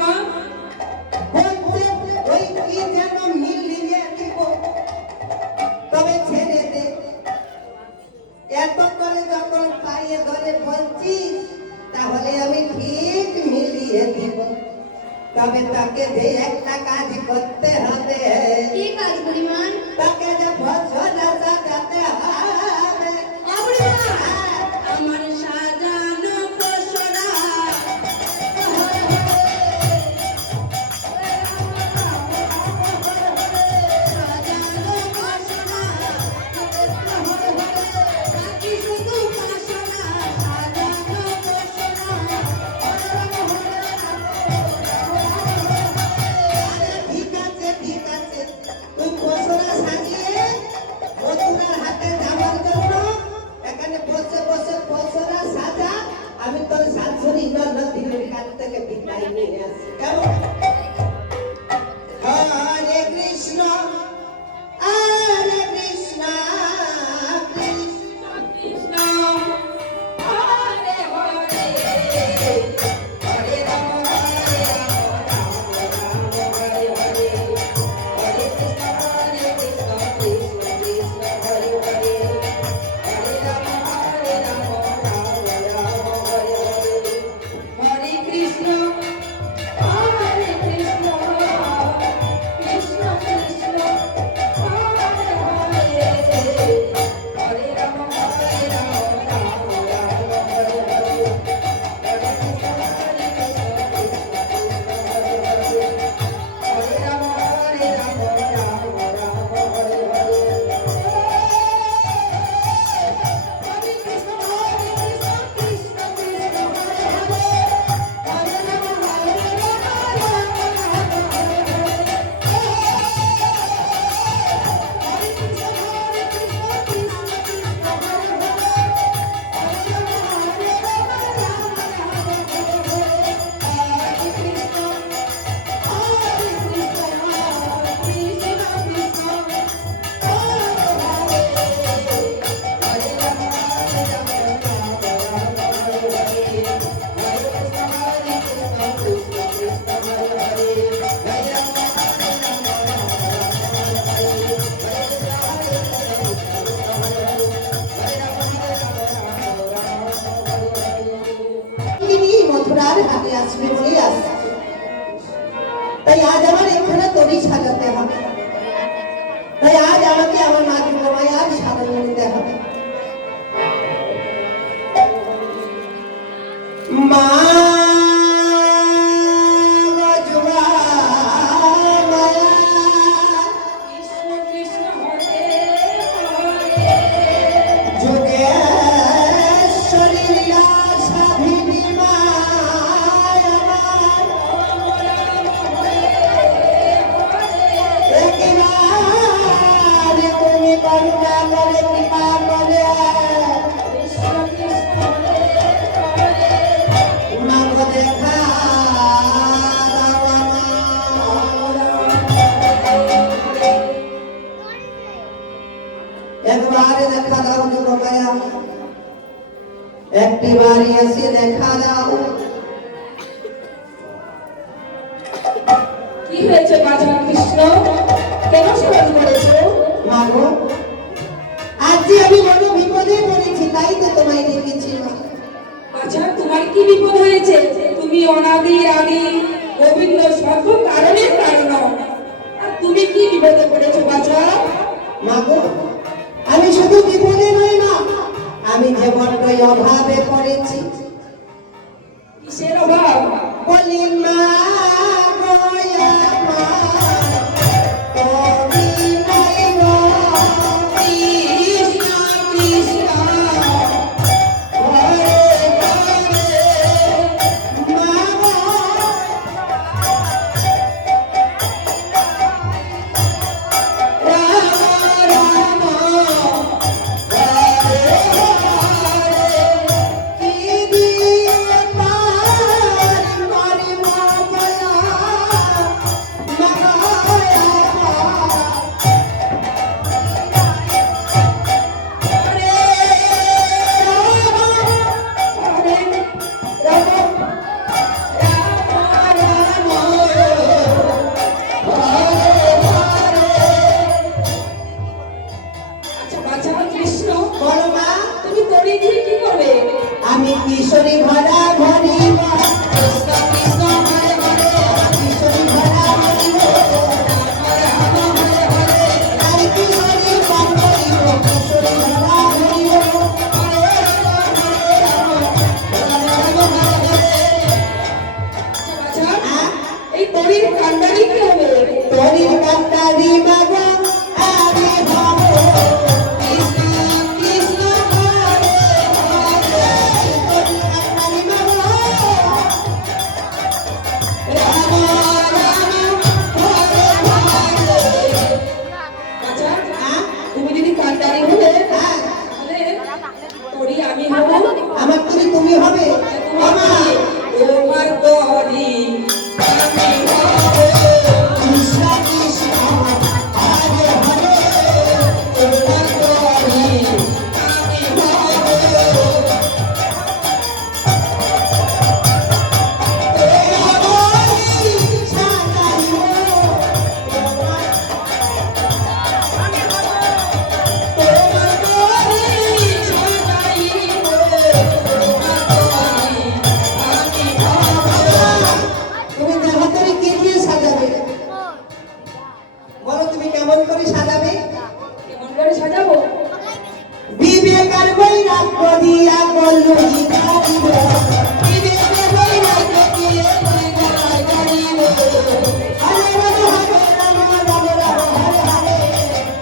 মা ওই কি যেন মিলিয়ে দিব, তবে ছেড়ে দে। এত করে যখন পায়ে ধরে বলছিস, তাহলে আমি ঠিক মিলিয়ে দিব। তবে তাকে যে একটা কাজ করতে হবে। কি কাজ বুড়িমান? তাকে যে ভজনা সাজাতে হবে। আমার সাজানো পসরা সাজানো পসরা বাকি শুধু বাসনা সাজানো পসরা। ঠিক আছে ঠিক আছে, তুই পসরা সাজিয়ে মথুরার হাতে যাওয়ার জন্য এখানে বসে বসে পসরা সাজা। আমি তোর শাশুড়ি নদীর কাছ থেকে বিদায় নিয়ে আসি, কেমন? হরে কৃষ্ণ হরে কৃষ্ণ কৃষ্ণ কৃষ্ণ হরে হরে হরে রাম হরে রাম রাম হরে হরে হরে কৃষ্ণ কৃষ্ণ কৃষ্ণ হরে হরে হরে রাম হরে রাম রাম রাম হরে হরে হরে কৃষ্ণ হরে কৃষ্ণ কৃষ্ণ কৃষ্ণ হরে হরে হরে রাম হরে রাম রাম রাম হরে হরে হরে কৃষ্ণ কৃষ্ণ কৃষ্ণ হরে হরে হরে রাম হরে রাম রাম রাম হরে হরে হরে কৃষ্ণ কৃষ্ণ কৃষ্ণ হরে হরে হরে রাম হরে তিনি মথুরার হাতে আসবে বলে আসছে। তাই আজ আমার এখানে তরি সাজাতে হবে। তাই আজ আমাকে আমার মা দুর্গামায়ার সাজানো নিতে হবে। মা কৃষ্ণ কৃষ্ণ হরে হরে যোগেশ্বরী লীলাসাধিনী মা একেবারে তুমি করুণা করে কৃপা করে মাগো দেখা দাও আমার। একবারে দেখা দাও দুর্গামায়া, একটি বাড়ি এসে দেখা দাও। কি হয়েছে বাজনা কৃষ্ণ? কেন সেবাজ করেছো? মাগো, আজ যে আমি বড় বিপদে পড়েছি, তাই তো তোমায় ডেকেছি মা। আচ্ছা, তোমার কি বিপদ হয়েছে? তুমি অনাদি আদি গোবিন্দ সর্ব কারণের কারণ। আর তুমি কি বিপদে পড়েছো বাছা? মাগো, আমি শুধু বিপদে নই মা, আমি যে বড্ডই অভাবে পড়েছি। কিসের অভাব? বলি মা গো আমার তুমি নাই গো। কৃষ্ণ কৃষ্ণ ঘরে ঘরে মা গো, রাম রাম ঘরে ঘরে কি দিয়ে পার মারিব বলা। কান্ডারি কি হবে? তোরি কান্ডারি বাবা আরে ভাবো কৃষ্ণ কৃষ্ণ হরে হরে তোরি কান্ডারি বাবা রাম রাম হরে হরে। আচ্ছা হ্যাঁ তুমি যদি কান্ডারি হলে হ্যাঁ তাহলে তোরই আমি হব। আমার তুই তুমি হবে মামা তোমার তোরই আমি হব। কৃষ্ণ কৃষ্ণ হরে হরে তোমার তোরই আমি হব। তোমার তোরই সাজাইব, তোমার তোরই আমি হব। তুমি দেহতরি কি দিয়ে সাজাবে বলো তুমি কেমন করে সাজাবে কেমন করে সাজাবো? বিবেকার বৈরাগ্য দিয়া বললুই কারিব বিবেকের বৈরাগ্য দিয়ে বলিদান করিব। হরে রাম হরে রাম রাম রাম হরে হরে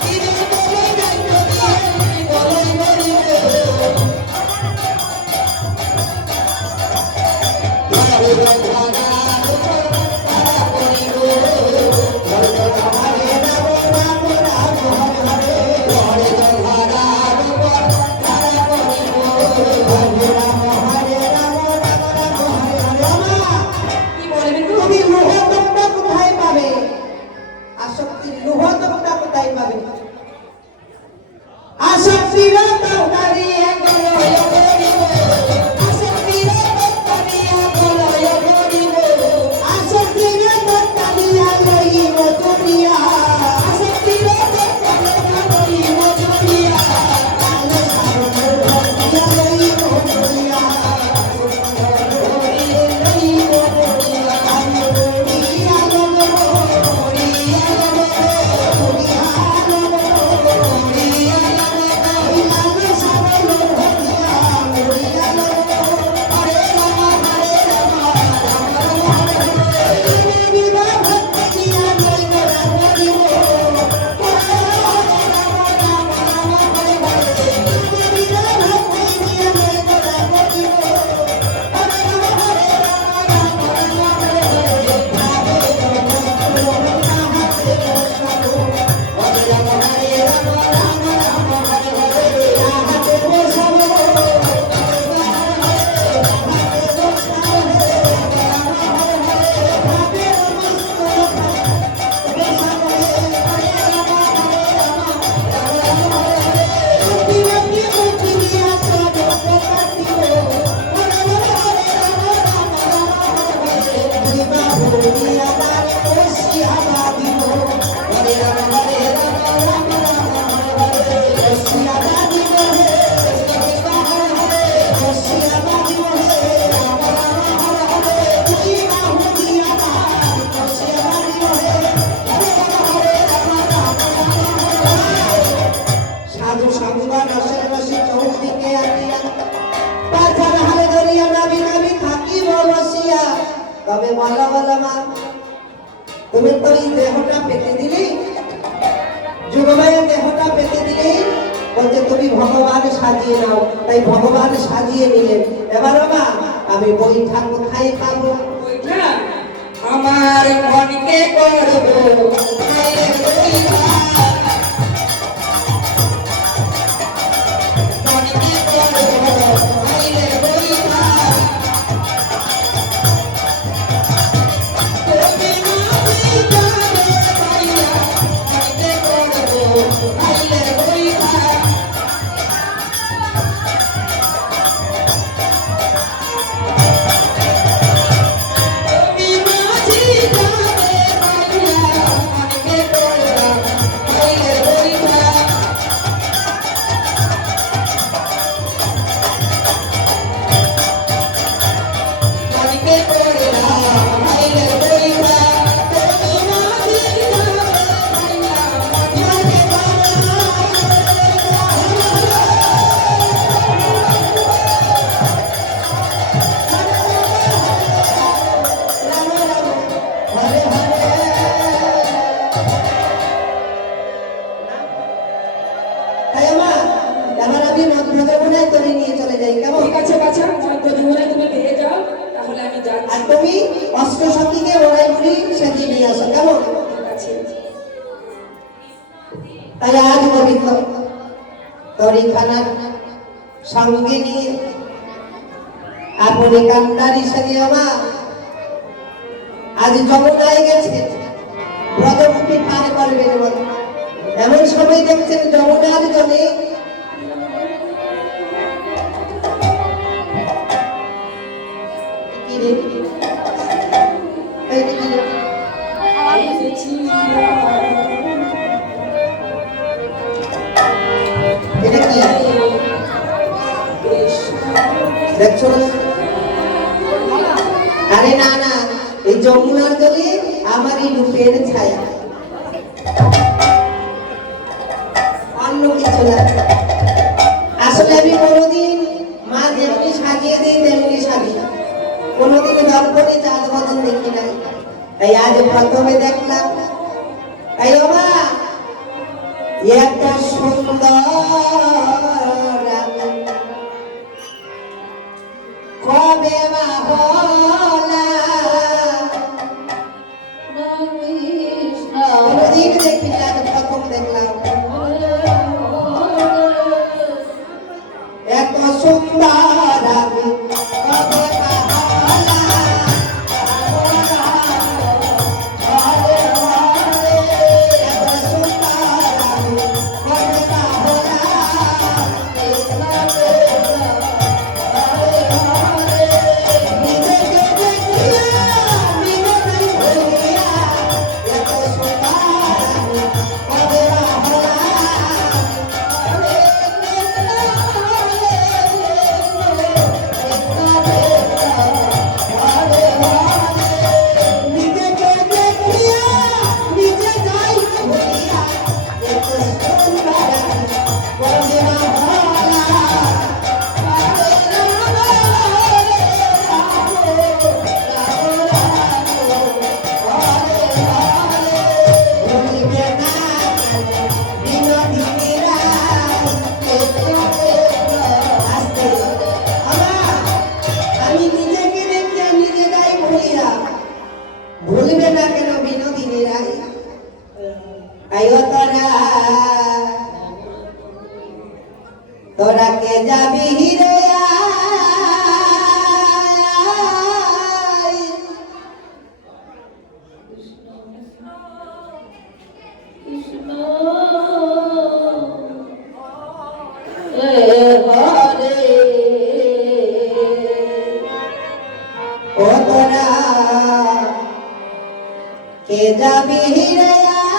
বিবেকের বৈরাগ্য দিয়ে বলিদান করিব। হরে রাম রাম রাম হরে হরে হরে রাম হরে রাম রাম রাম হরে হরে আমা কি বলবেন গো? তুমি লোহতমটা কোথায় পাবে আসক্তির লোহতমটা কোথায় পাবে আসক্তির তরকারি একলয় করিব আসক্তির তরকারি একলয় করিব আসক্তির তরকারি লইব দুনিয়া আসক্তির তরকারি লইব দুনিয়া কালে সাগর ভরিয়া লইব দুনিয়া লইব দুনিয়া আমি দুনিয়া লইব দুনিয়া সাধু সাধুবান রসের রসে চৌদিকে আনিয়া পাথার হালে ধরিয়া নাবি নাবি থাকিব বসিয়া তবে বলা বলা মা তুমি তো এই দেহটা পেতে দিলে যুগমায়ের দেহটা পেতে দিলে বলতে তুমি ভগবান সাজিয়ে নাও তাই ভগবান সাজিয়ে নিলেন এবার মা আমি বইটা কোথায় পাবো ওইটা আমার মনকে করব মায়ের বৈঠা। মনকে করব মায়ের বৈঠা। তোকে মাঝি যাবে ভাইয়া, মনকে করব মায়ের বৈঠা। তুমি মাঝি যাবে ভাইয়া, মনকে করব তুমি অষ্টসখীকে ওরাই বলি সেদিন নিয়ে আসো, কেমন? তাই আজ গোবিন্দ তরিখানার সঙ্গে নিয়ে আপনি কান্দারি সাথে আমার আজ যমুনায় গেছে ব্রজমুখী পার করবেন বলে। এমন সময় দেখছেন যমুনার জলে কি রে? এই কি রে? এটা কি দেখছো? আরে না না, এই যমুনার জলে আমার এই রূপের ছায়া, অন্য কিছু না। আসলে আমি কোনোদিন মা যেমনি সাজিয়ে দিই তেমনি সাজি, কোনোদিন দর্পণে চাঁদ বদন দেখি নাই। তাই আজ প্রথমে দেখলাম। তাই ও মা, এত সুন্দর কবে মা হলা, কোনোদিন দেখি না, আজ প্রথম দেখলাম। এত সুন্দর আমি কবে মা হলা, এত সুন্দর আমি কবে মা হলা। নিজেকে দেখিয়া নিজেকেই ভুলিয়া, এত সুন্দর আমি কবে মা হলা। নিজেকে দেখিয়া নিজে যাই ভুলিয়া, এত সুন্দর আমি কবে মা হলা। ভুলিবে না বিনোদিনীরা, আসতে আমার আমি নিজেকে দেখে নিজে যাই ভুলিয়া, ভুলবে না কেন বিনোদিনীরা। আয়ো তোরা, তোরা কে যাবি রে আয়। ও তোরা কে যাবি রে আয়।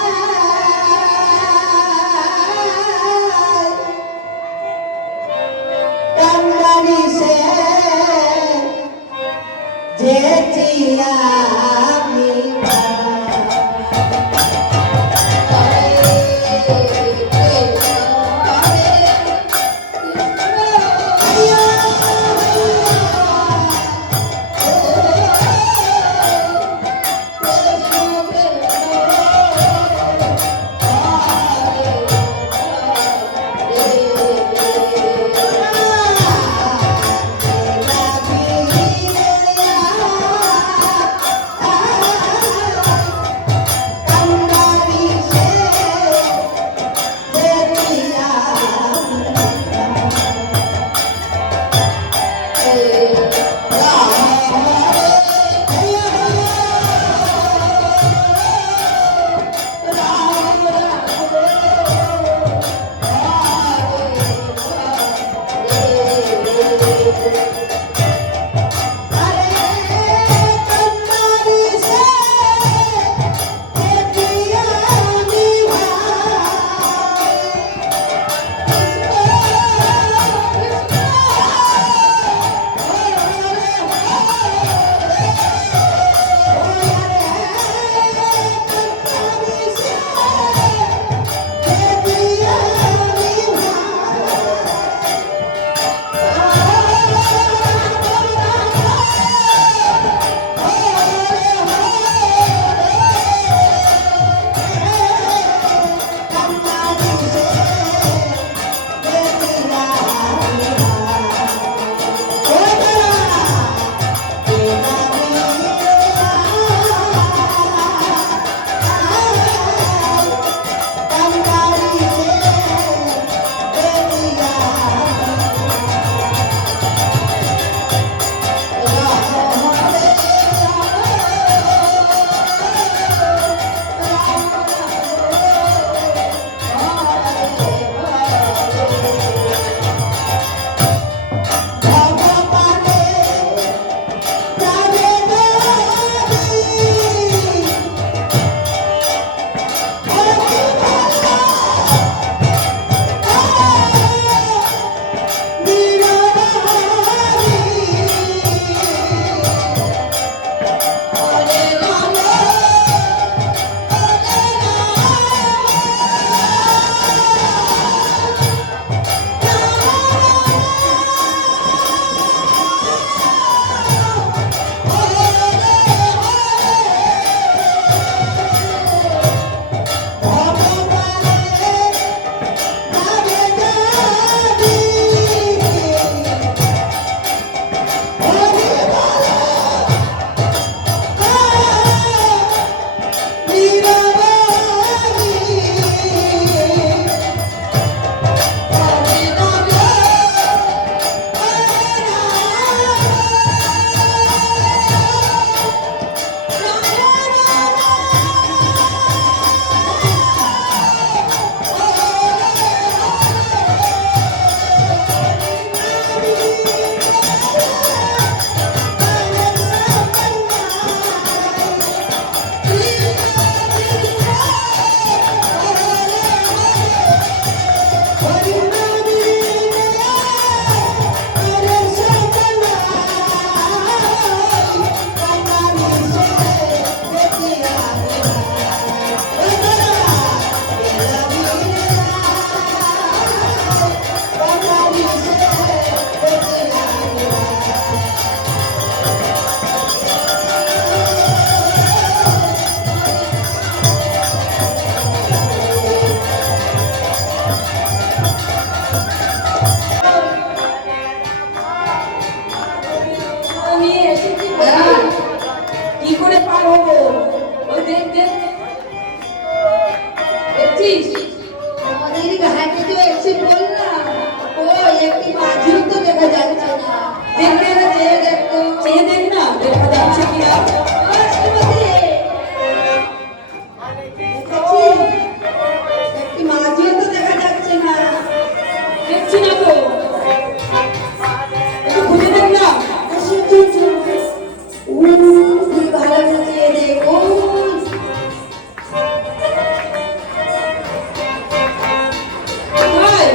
কান্দারি সে যেছি আমি করে পার হবো। ওই দেখ দেখ, দেখছিস? আমাদের ঘাটে তো এসে বললাম, ও একটি মাঝিও তো দেখা যাচ্ছে না। দেখবে না, চেয়ে দেখ তো, চেয়ে দেখ না, দেখা যাচ্ছে কিনা। একটি মাঝিও তো দেখা যাচ্ছে না। দেখছি না তো, একটু খুঁজে দেখ না। ভালো চেয়ে দেখো। কোথায়?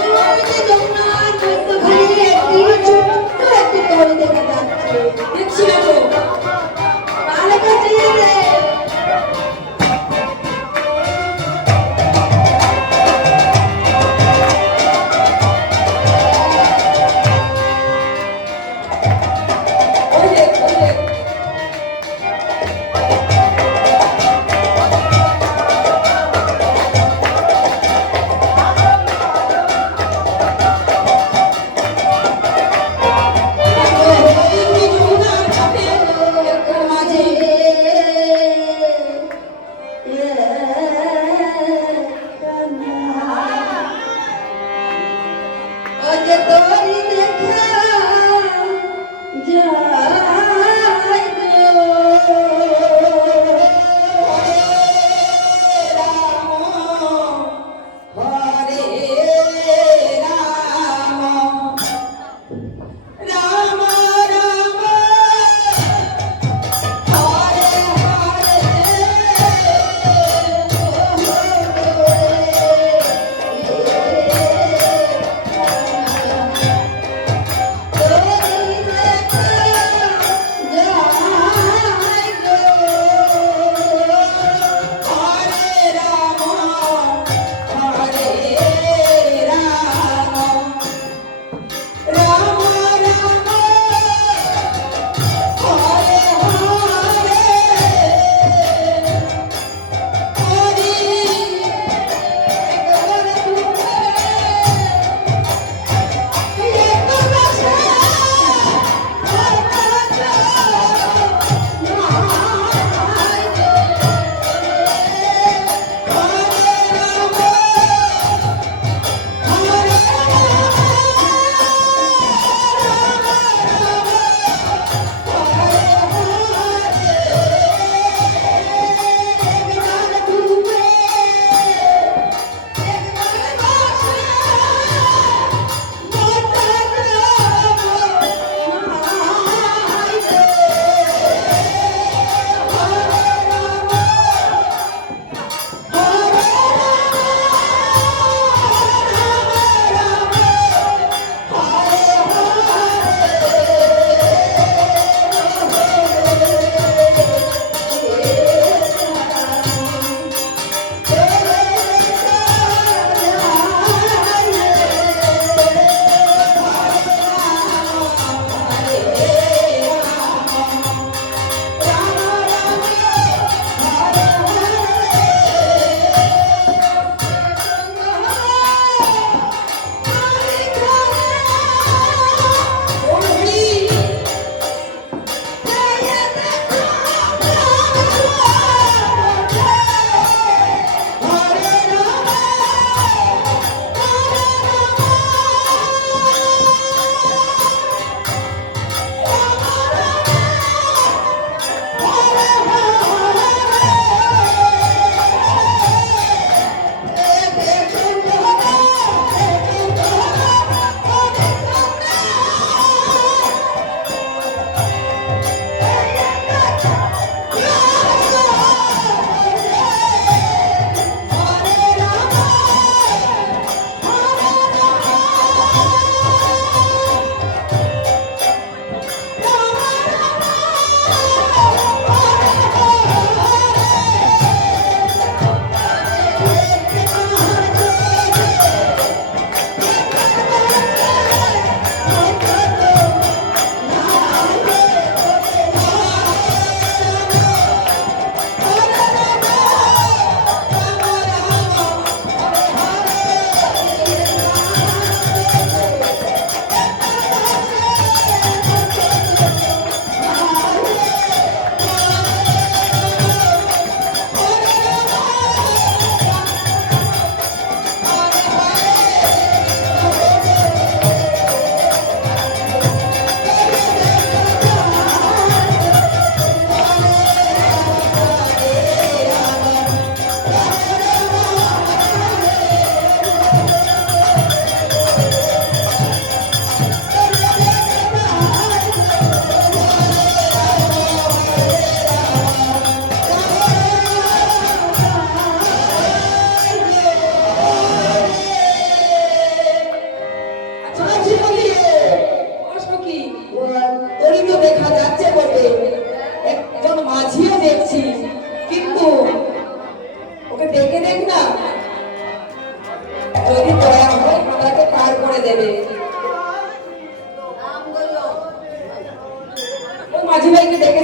ওই যে যমুনার মধ্যখানে একটি ছোট্ট একটি তরি দেখা যাচ্ছে। দেখছি না তো।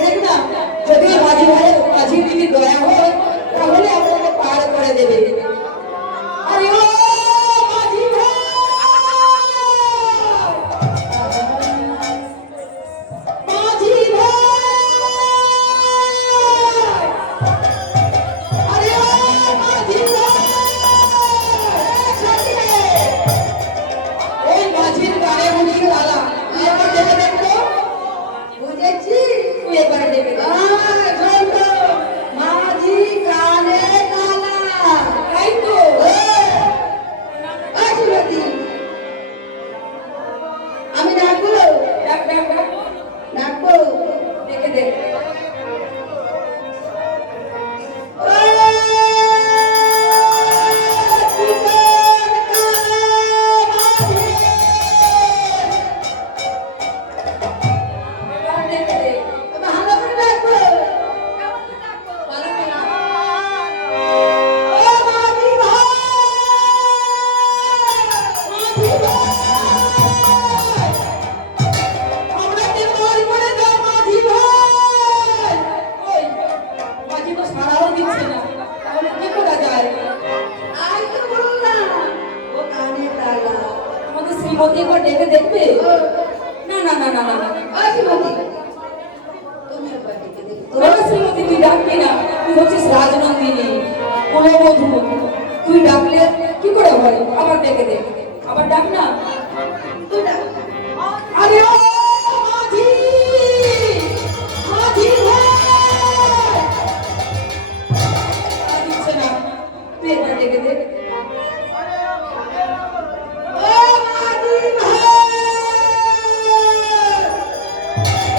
দেখ না, যদি ওই মাঝি ভাইয়ের মাঝি দিদি দয়া হয় তাহলে আপনাকে পার করে দেবে। আরে ও মাঝি ভাই! মাঝি ভাই! আরে ও মাঝি ভাই! ওই মাঝির গানে মুড়ির লালা, তুই একবার দেখে দেখতো। বুঝেছি। তুই একবার দেখে দেখ। মাঝি কানে কালা। তাই তো। আশীর্বাদী। আমি ডাকবো ডাক ডাক ডাক, ডাকবো। দেখে দেখ। ডাক দেখে দেখ। ভালো করে ডাকবো। ভালো করে ডাক। ও মাঝি ভাই! মাঝি ভাই! আমাকে মার করে দাও মাঝি ভাই! ওই, মাঝি তো সাড়াও দিচ্ছে না, তাহলে কি করা যায়? আই তো বললাম, ও কানে কালা। আমাদের শ্রীমতী একবার ডেকে দেখবে? না না না না না না। আশীর্বাদী। তুমি একবার ডেকে দেখো। তোরা শ্রীমতী তুই ডাকবি না, তুই হচ্ছিস রাজনন্দিনী, কুলবধূ। তুই ডাকলে কি করে হয়? আবার ডেকে দে, আবার ডাক না। তুই ডাক। আরে ও মাঝি! মাঝি ভাই! সাড়া দিচ্ছে না, তুই একবার ডেকে দে। ও মাঝি ভাই!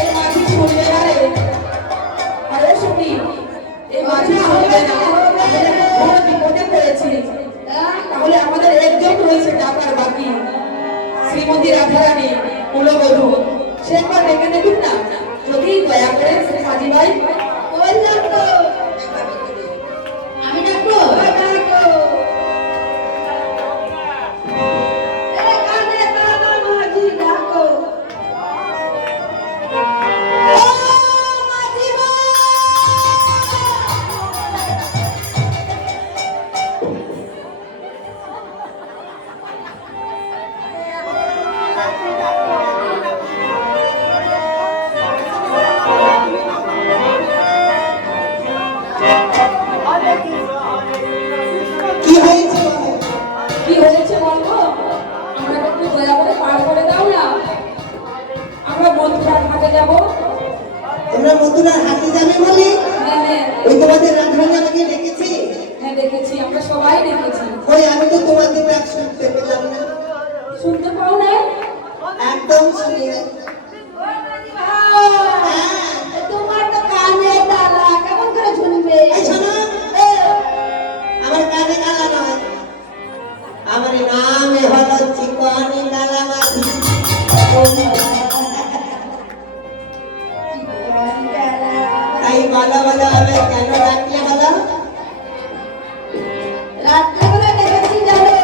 এই মাঝি শুনবে না রে। আরে শুনি, এই মাঝি শুনবে না। আমরা বড় বিপদে পড়েছি। তাহলে আমাদের একজন রয়েছে টাকার বাকি, শ্রীমতী রাধারানী কুলবধূ। সে একবার ডেকে দেখুন না, যদি দয়া করে সে মাঝি ভাই। বললাম তো, একবার ডেকে দে। আমি ডাকবো? ডাকো। এ কানে কালা মাঝি ডাকো। ও মাঝি ভাই! কি হয়েছে বলো? কি হয়েছে বলবো? আমরা একটু দয়া করে পার করে দাও না। আমরা মথুরার ঘাটে যাবো। তোমরা মথুরার হাটে যাবে বলে হ্যাঁ হ্যাঁ ওই তোমাদের রাধারানী আমাকে ডেকেছে। হ্যাঁ, দেখেছি, আমরা সবাই দেখেছি। ওই আমি তো তোমাদের ডাক শুনতে পেলাম না, শুনতে পাও না? একদম শুনি না। ও মাঝি ভাই! তোমার তো কানে কালা, কেমন করে শুনবে? এই শোনো, আমার কানে কালা নয়, আমার নাম হলো চিকনি কালা মাঝি। তাই বলো বলো আমি কেন ডাকলে বলো? রাত্রেবেলা দেখেছি জানো,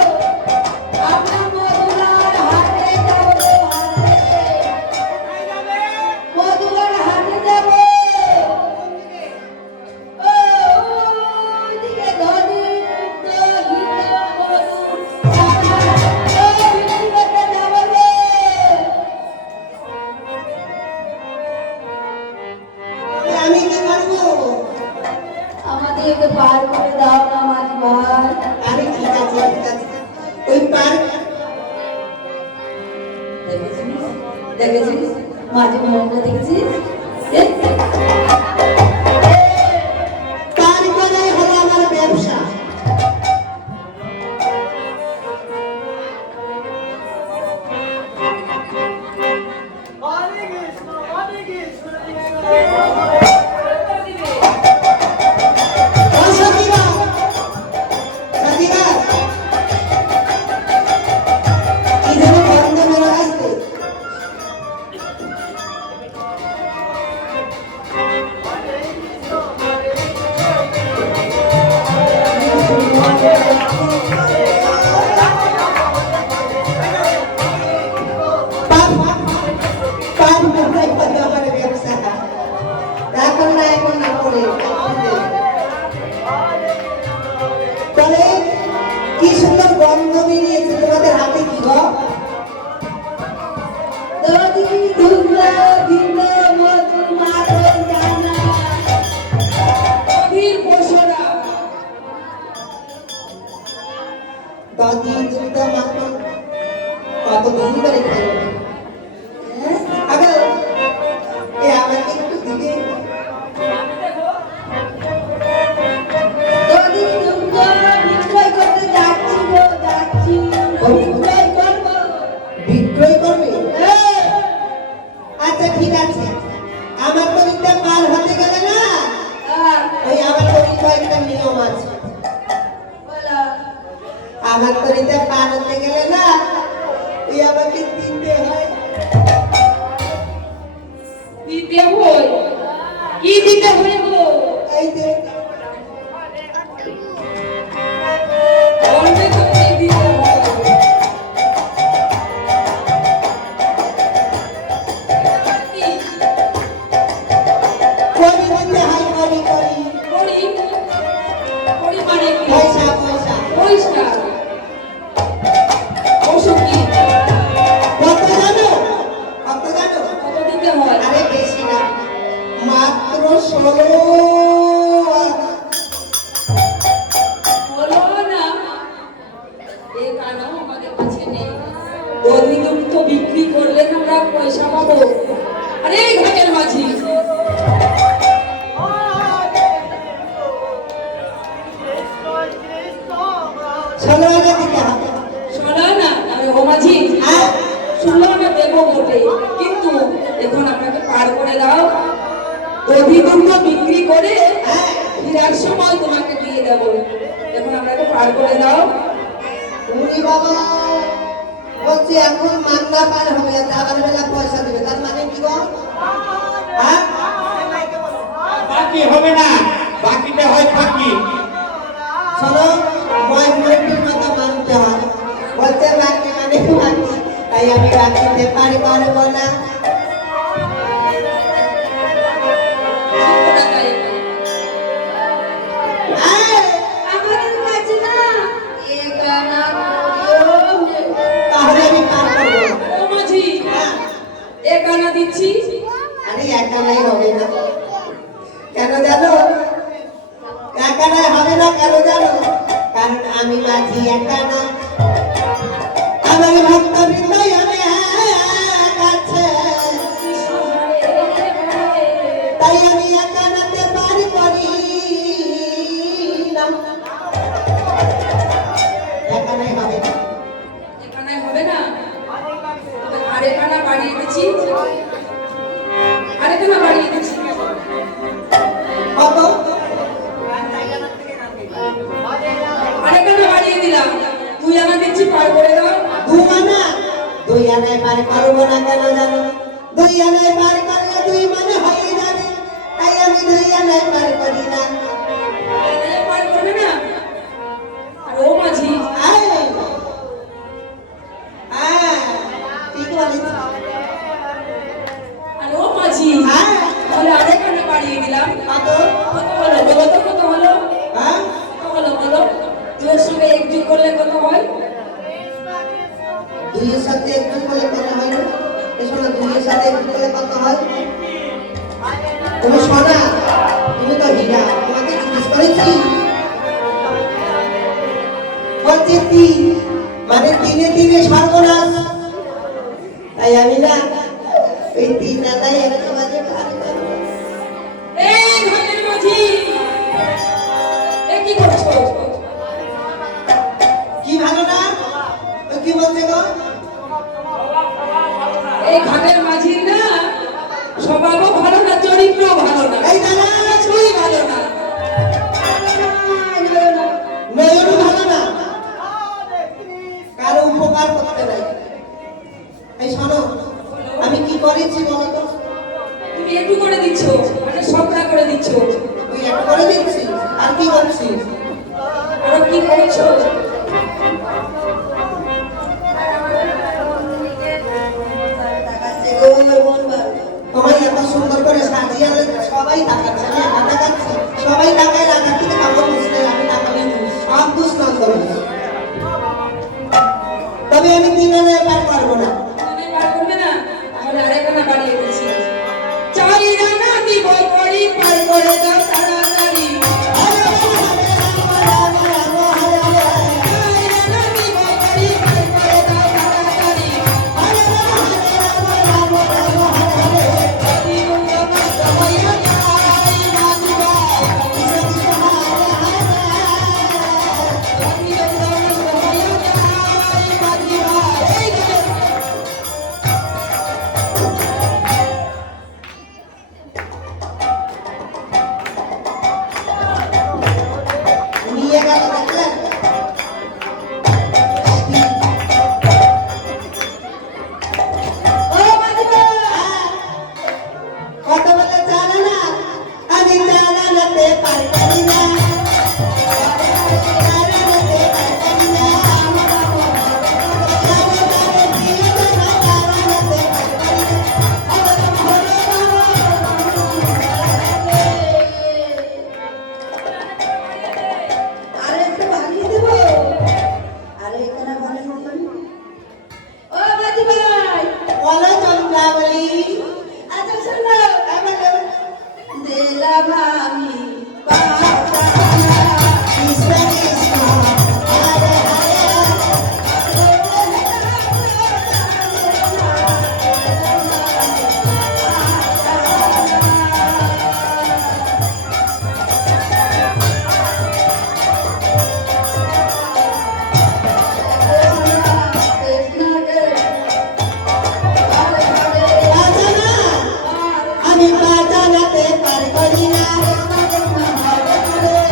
আমরা মধুরার হাটে যাবো। মধুরার হাটে যাবো। ও, ওইদিকে ধনী, পুত্র, গীত, মধু, সারা, ও, বিক্রি করতে যাবো রে। আমি কি করবো? আমাদেরকে পার করে দাও না মাঝি ভাই। আমি ঠিক আছে ঠিক আছে, ওই পার্ক দেখেছিস? দেখেছিস? মাঝি ভাইটা দেখেছিস? এ? পার করাই হলো আমার ব্যবসা। ও সখীরা, সখীরা, কি যেন গন্ধ বেরো আসছে। এখন না পরে তবে কি সুন্দর গন্ধ বেরিয়েছে তোমাদের হাতে কি গো দধি দুগ্ধ ভিন্ন মধু মাখন জানা অধীর পশুরা দধি দুগ্ধ মাখন কত দিন ধরে খাই আগে এ আমাকে একটু দিবে দধি দুগ্ধ বিক্রয় করতে যাচ্ছি গো যাচ্ছি বিক্রয় করবো বিক্রয় করবে আচ্ছা ঠিক আছে আমার তরিতে পার হতে গেলে না ওই আমার তরিতে কয়েকটা নিয়ম আছে বলো আমার তরিতে পার হতে গেলে না ওই আমাকে দিতে হয় দিতে হয় কি দিতে হয় গো এই যে অনেক কি দিতে হয় কি করি দিতে হয় করি করি করি মানে কি পয়সা পয়সা ওষুধ কি কত জানো কত জানো কত দিতে হয় আরে বেশি না মাত্র 16 হলো না এ কানা আমাদের কাছে নেই দধি দুগ্ধ বিক্রি করলে আমরা পয়সা পাবো আরে এই ঘাটের মাঝি ষোলো আনা দিতে হবে শোনো না আরে ও মাঝি হ্যাঁ শুনলো না দেবো বটে কিন্তু এখন আপনাকে পার করে দাও দধি দুগ্ধ বিক্রি করে হ্যাঁ ফিরার সময় তোমাকে দিয়ে দেবো এখন আপনাকে পার করে দাও উনি বাবা বলছে এখন মান্না পার হবে যাবার বেলা পয়সা দেবে তার মানে কি গো হ্যাঁ বাকি হবে না বাকিটা হয় ফাঁকি শোনো মই মুরব্বীর মতো মানতে হয় বলছে বাকি মানে বাকি তাই আমি বাকিতে পারবো না হ্যাঁ, আমাদের কাছে না এক আনা তাহলে আমি পার করবো ও মাঝি হ্যাঁ, এক আনা দিচ্ছি আরে একালাই হবে না কেন জানো একালাই হবে না কেন জানো কারণ আমি মাঝি একা না আমার ভক্ত হৃদয় আমি এক আছে তাই আমি একা নাতে পারি করি না একালাই হবে না এখানে হবে না তবে আরেকখানা বাড়িয়ে দিচ্ছি আরেকখানা বাড়িয়ে দিচ্ছি কত আরেকখানা বাড়িয়ে দিলাম 2 আনা দিচ্ছি পার করে দাও 2 আনা 2 আনায় পার করবো না কেন জানো 2 আনায় পার করলে 2 মানে হয়ে যাবে তাই আমি 2 আনায় পার করি না এখানে পার করবে না আর ও মাঝি আয় হ্যাঁ ঠিক বলেছি আর ও মাঝি হ্যাঁ তাহলে আরেকখানা বাড়িয়ে দিলাম কত কত হলো বলো তো কত হলো হ্যাঁ কত হলো বলো জোর সঙ্গে একজুট করলে কত হয় 2 এর সাথে একটু করলে কত হয় না শোনা 2 এর সাথে একটু করলে কত হয় তুমি শোনা তুমি তো হীরা তোমাকে জিজ্ঞেস করেছি বলছে 3 মানে 3 সর্বনাশ তাই আমি না ওই 3 আনায় একটু বাজে পার করবো এই ঘাটের মাঝি এ কি করছো কি ভালো না ওই কি বলছে গো এই ঘাটের মাঝির না স্বভাবও ভালো না চরিত্রও ভালো না এই দাদা কিছুই ভালো না নয়ন ভালো না কারো উপকার করতে নাই এই শোনো আমি কি করেছি বলো তো তাকাচ্ছে, আমি একা তাকাচ্ছি। সবাই তাকায় না, থেকে কাপড় মুছলে আমি তাকালে সব দুষ্টান করবে। তবে আমি 3 আনা এবার পারবো না। তুমি পার করবে না, তাহলে আরেকখানা বাড়িয়ে দিচ্ছি। 4 আনা দিব করি পার করে দাও তাড়াতাড়ি। 4 আনা দিব করি পার করে দাও তাড়াতাড়ি। যদি বন্ধু নষ্ট হইয়া যায় মাঝি ভাই, যদি বন্ধু নষ্ট হইয়া যায় মাঝি ভাই, এই যে নিয়ে গেল দেখলেন? ও মাঝি ভাই, কত বলে জানো না? আমি জানাতে পারি না। জানাতে পারি না। জানাতে দিলে তো না, জানাতে পারি না। আরে একটু বাড়িয়ে দেবো। আরে এখানে বাড়িয়ে দিই। ও মাঝি ভাই, বলো চন্দ্রাবলী। আচ্ছা শোনো, দিলাম আমি কৃষ্ণ কৃষ্ণ হরে হরে। বাজানা, আমি বাজানাতে পারি না।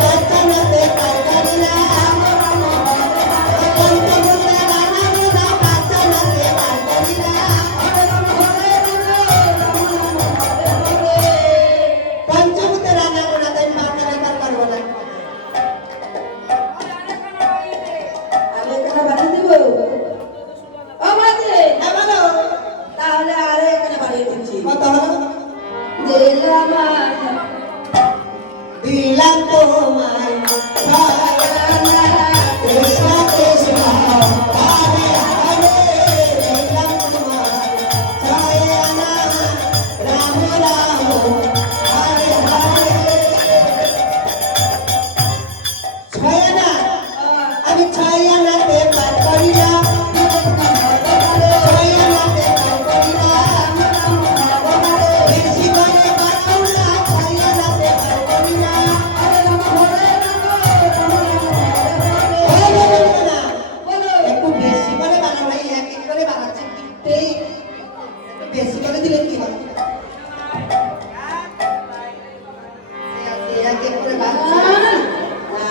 বাজানাতে পারি না। পঞ্চভূতে বানাবো না, বাজানাতে পারি না। পঞ্চভূতে রান্নাবো না, তাই বাজানাতে পারবো না। আমি এখানে বাড়িয়ে দেবো। ও মাঝি, হ্যাঁ বলো, তাহলে আরে এখানে বাড়িয়ে দিচ্ছি। কত হলো? দিলাম দিলাম তোমায় ছায়ানা, কৃষ্ণ কৃষ্ণ হরে হরে। দিলাম তোমায় ছায়ানা, রাম রাম হরে হরে। ছায়ানা, আমি ছায়ানাতে পারি না। ছায়ানাতে পারি না। বেশি করে বানাও না, ছায়ানাতে পারি না। একটু বেশি করে বানাও ভাই, এক এক করে বানাচ্ছে কিনতেই একটু বেশি করে দিলে কি হয়? এক এক করে বানাচ্ছে।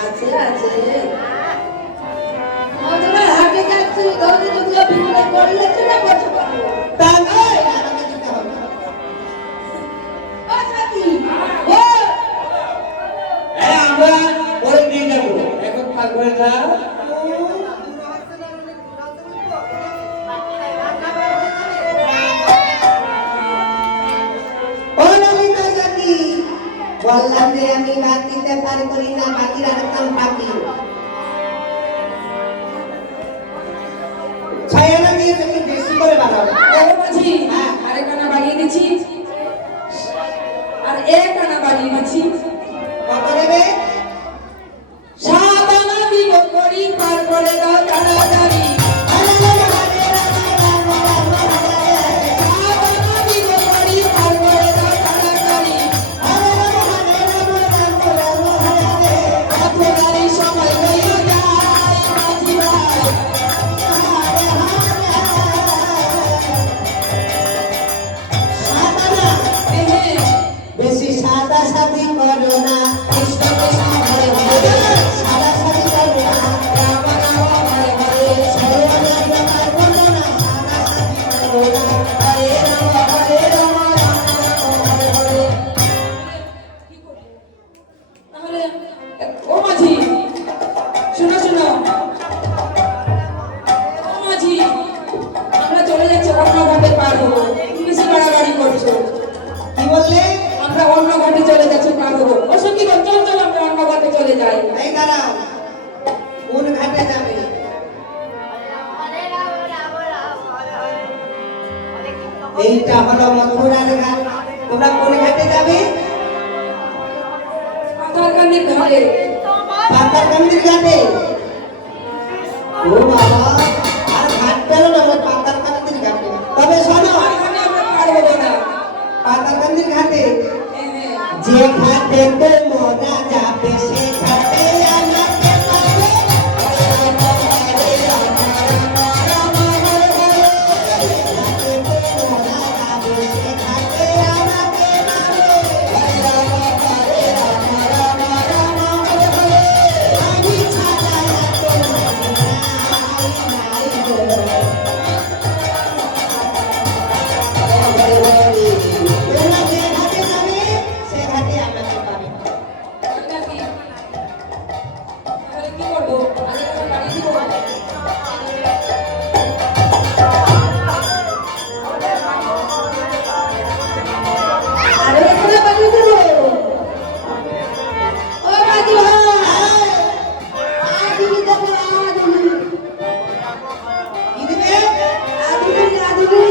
আছে আছে। আমরা হাটে যাচ্ছি, দৌড়ে দৌড়ে বিপদে পড়লে কি না করতে পারবো? তা নয়, আমাকে দিতে হবে। ও সাথী, ও হ্যাঁ আমরা পরে দিয়ে যাবো, এখন পার করে দাও। ও ললিতা সখী, বললাম যে আমি ভাত দিতে পারি না, বাকি রাখতাম বাকি। ছায়ানা দিয়েছে, একটু বেশি করে বানাও। ও মাঝি, আরেকখানা বাড়িয়ে দিচ্ছি। আর এক আনা বাড়িয়ে দিচ্ছি। কত নেবে? 7 আনা দিব করি পার করে দাও তাড়াতাড়ি। 7 আনা দিব করি পার করে দাও তাড়াতাড়ি। আপনারই সময় হয়ে যায় মাঝি ভাই। সাদানা, হ্যাঁ, বেশি সাদা সাদি করো না। কৃষ্ণ কৃষ্ণ হরে হরে, সাদা সাদি করো না। রাম রাম হরে হরে, সর্বনাশা পারবো না, সাদা সাদি করো না। হরে রাম রাম রাম হরে হরে। তাহলে ও মাঝি, শোনো শোনো, ও মাঝি, আমরা চলে যাচ্ছি, অন্যভাবে পার হবো। বেশি বাড়াবাড়ি করছো। কি বললে? আমরা অন্য ঘাটে চলে যাচ্ছি পার হবো। ও সত্যি চল চল আমরা অন্য ঘাটে চলে যাই। এই দাঁড়াও, কোন ঘাটে যাবে? এইটা হলো মথুরার ঘাট। তোমরা কোন ঘাটে যাবে? পাতারকান্দির ঘাটে। পাতারকান্দির ঘাটে। ও বাবা, আর ঘাট পেল না, আমরা পাতারকান্দির ঘাটে। তবে শোনো, ওই ঘাটে আমরা পার হবো না। পাতারকান্দির ঘাটে হ্যাঁ, হ্যাঁ। যে ঘাটে মোরা যাবে সে ঘাটে আমাকে পাবে। ঘাটে মোরা যাবে সে ঘাটে আমাকে পাবে। আমি ছাড়া আর কোনো নাই গো। তোমরা যে ঘাটে যাবে সে ঘাটে আমাকে পাবে। ওটা কি? তাহলে কি করবো? আগে তোকে বাড়ি দিব? আরে এখানে পাঠিয়ে দেবো। ও মাঝি ভাই, আদিমি দেবো, আদিমি। কি দিবে? আদিমি, আদিমি।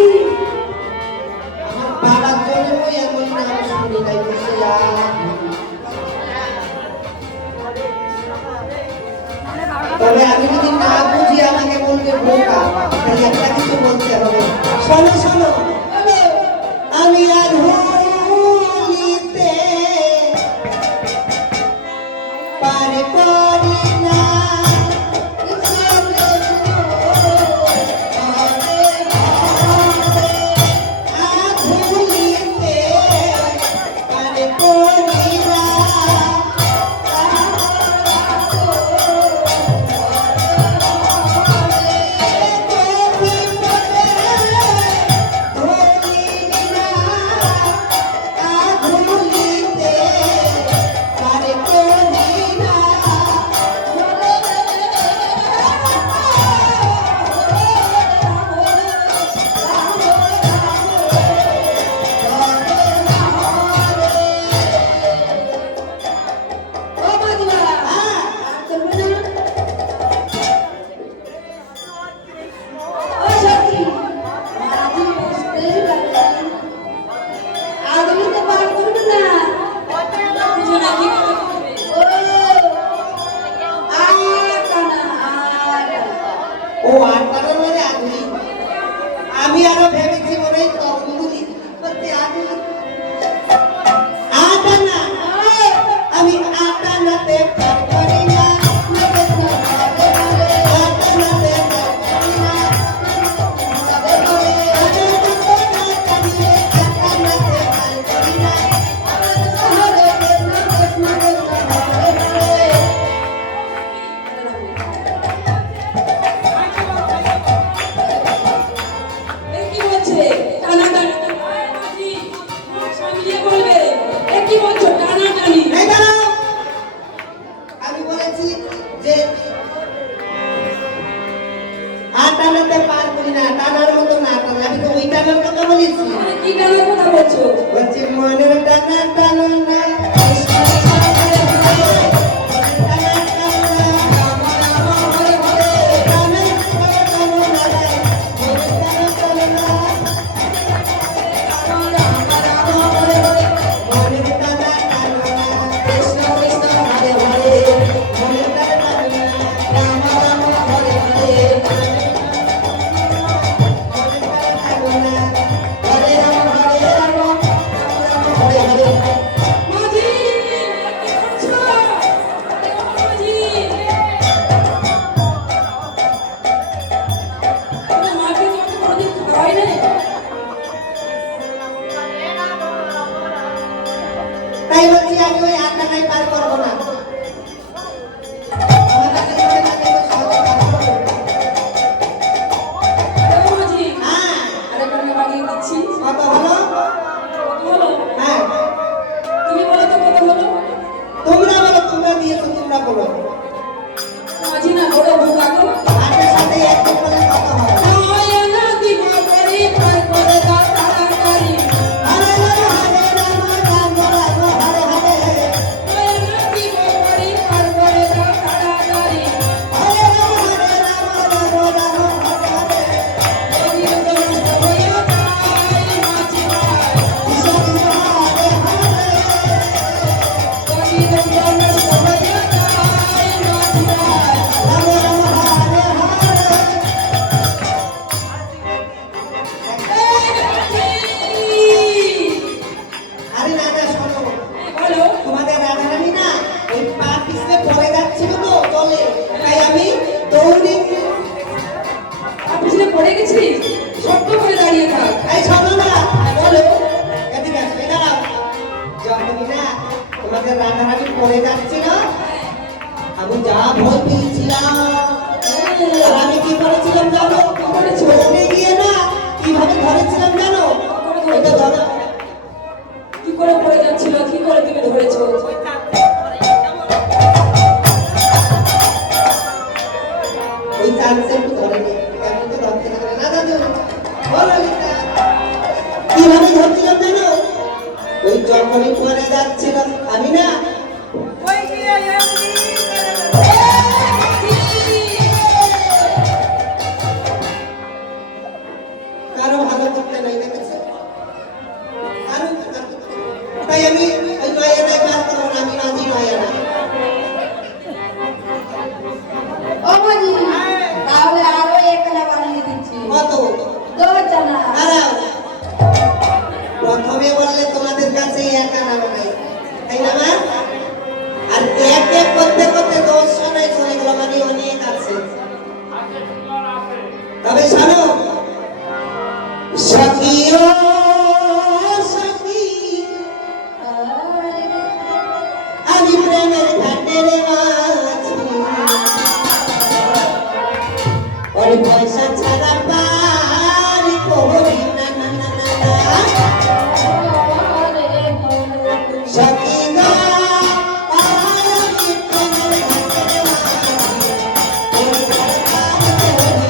আমার বাবার জন্যও এমন নাম শুনি নাই বুঝলাম। তবে আমি যদি না বুঝি আমাকে বলবে বোকা, তাহলে একটা কিছু বলতে হবে। শোনো শোনো, আমি আর ভুলিতে পার করি না। আর ভুলিতে পার করি না। ও মাঝি ভাই, আর চলবে না? ও সখী, মাঝি বুঝতেই পারছি। আদিমি তো পার করবে না। বুঝো না কি করতে হবে? ও, আটানা, আটানা। ও আটটার মানে আগুলি। আমি আরো ভেবেছি মনে হয় তরমুলি বলতে আগুলি। আটানা, আমি আটানাতে পার করি না। আটানাতে পার করি না। আটানাতে পার করি না। এ কি বলছে? টানাটানি। এই মাঝি, মুখ সামলিয়ে বলবে। এ কি বলছো? টানাটানি। এই দাঁড়াও। আমি বলেছি যে আটানাতে পার করি না, টানার মতো না টানা। আমি তো ওই টানার কথা বলেছি। কি টানার কথা বলছো? বলছি মনের টানা টানো না। মাঝি, কি করছো? মাঝি। তোমার মাকে তো আমি কোনোদিন খাওয়াই নাই। তাই বলছি আমি ওই আটানায় পার করবো না। আমার কাছে ইচ্ছে থাকে তো সহজে পার করবো। ও মাঝি, হ্যাঁ, আরেকবার বাড়িয়ে দিচ্ছি। কত হলো? কত হলো? হ্যাঁ, তুমি বলো তো কত হলো? তোমরা বলো, তোমরা দিয়েছো, তোমরা বলো। মাঝি না বড় বোকা গো। আটের সাথে এক যোগ করলে কত হবে? আয় না দিব করে পার করে দাও তাড়াতাড়ি। হরে রাম রাম রাম রাম পড়ে যাচ্ছিল আমি যা ভয় পেয়েছিলাম। আর আমি কি করেছিলাম জানো? চলে গিয়ে না কিভাবে ধরেছিলাম জানো? ওইটা ধরো কি করে পড়ে যাচ্ছিল, কি করে তুমি ধরেছো? ওই চান্সে একটু ধরে নি কেমন তো ধরতে পারে না দাদু। বলো লিখা কিভাবে ধরছিলাম জানো? ওই যখনই পড়ে যাচ্ছিলাম আমি না কারো ভালো করতে নাই দেখেছে তাই আমি ওই নয়নায় কাজ করবো না, আমি রাজি নয়না। ও মাঝি, তাহলে আরো এখানে বানিয়ে দিচ্ছি। কত দশজনা। দাঁড়াও, প্রথমে বললে তোমাদের কাছে একা নাম নাই তাই না মা? আর এক এক করতে করতে 10 জনায় চলে গেল, মানে অনেক আছে। তবে শোনো সখিও সখী আমি প্রেমের ঘাটের মাঝি ওর পয়সা ছাড়া পারি করি না না না না না সখী গো আমি প্রেমের ঘাটের মাঝি ওর পয়সা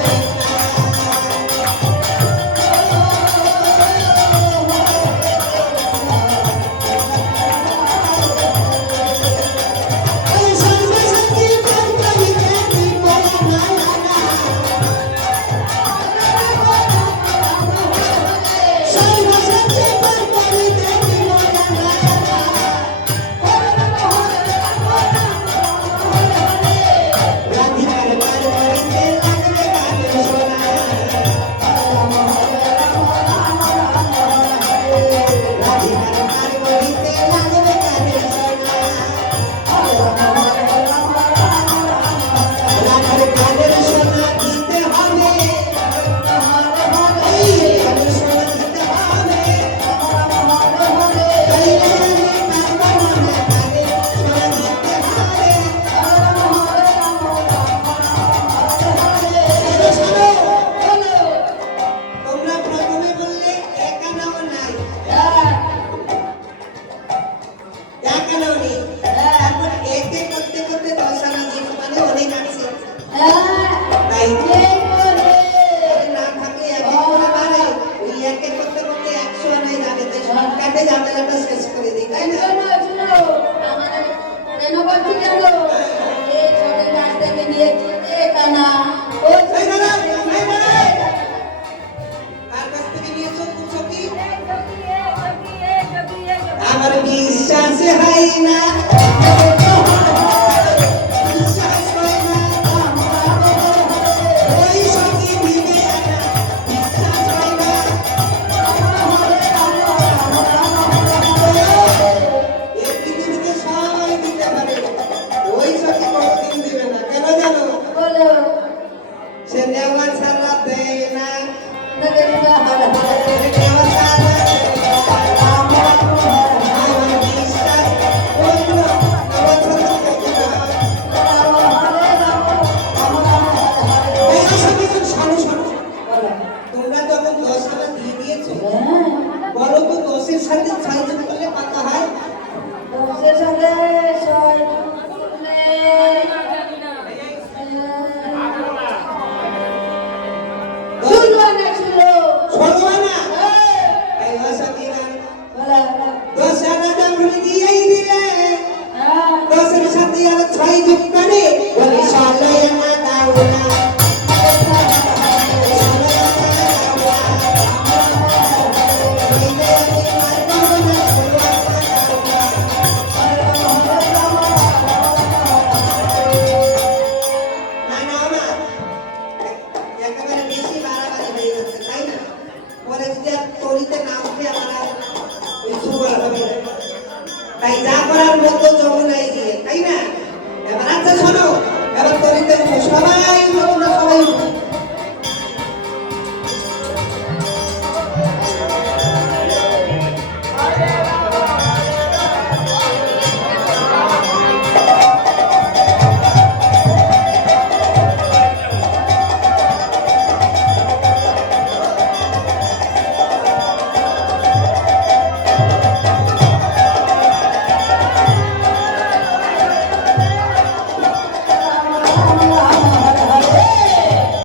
তোমরা প্রথমে বললে একা নাও নাই, একা নাও নেই, তারপর এক এক করতে করতে 10 আনা জিনিস মানে অনেক আছে। তাই না থাকলে এক এক করে বাড়ে, ওই এক এক করতে করতে 100 আনাই যাবে, তাই শর্টকাটে ঝামেলাটা শেষ করে দিই তাই না? এই দাঁড়া, এই দাঁড়া। কার কাছ থেকে নিয়েছো পুছো কি? আমার বিশ্বাস হয় না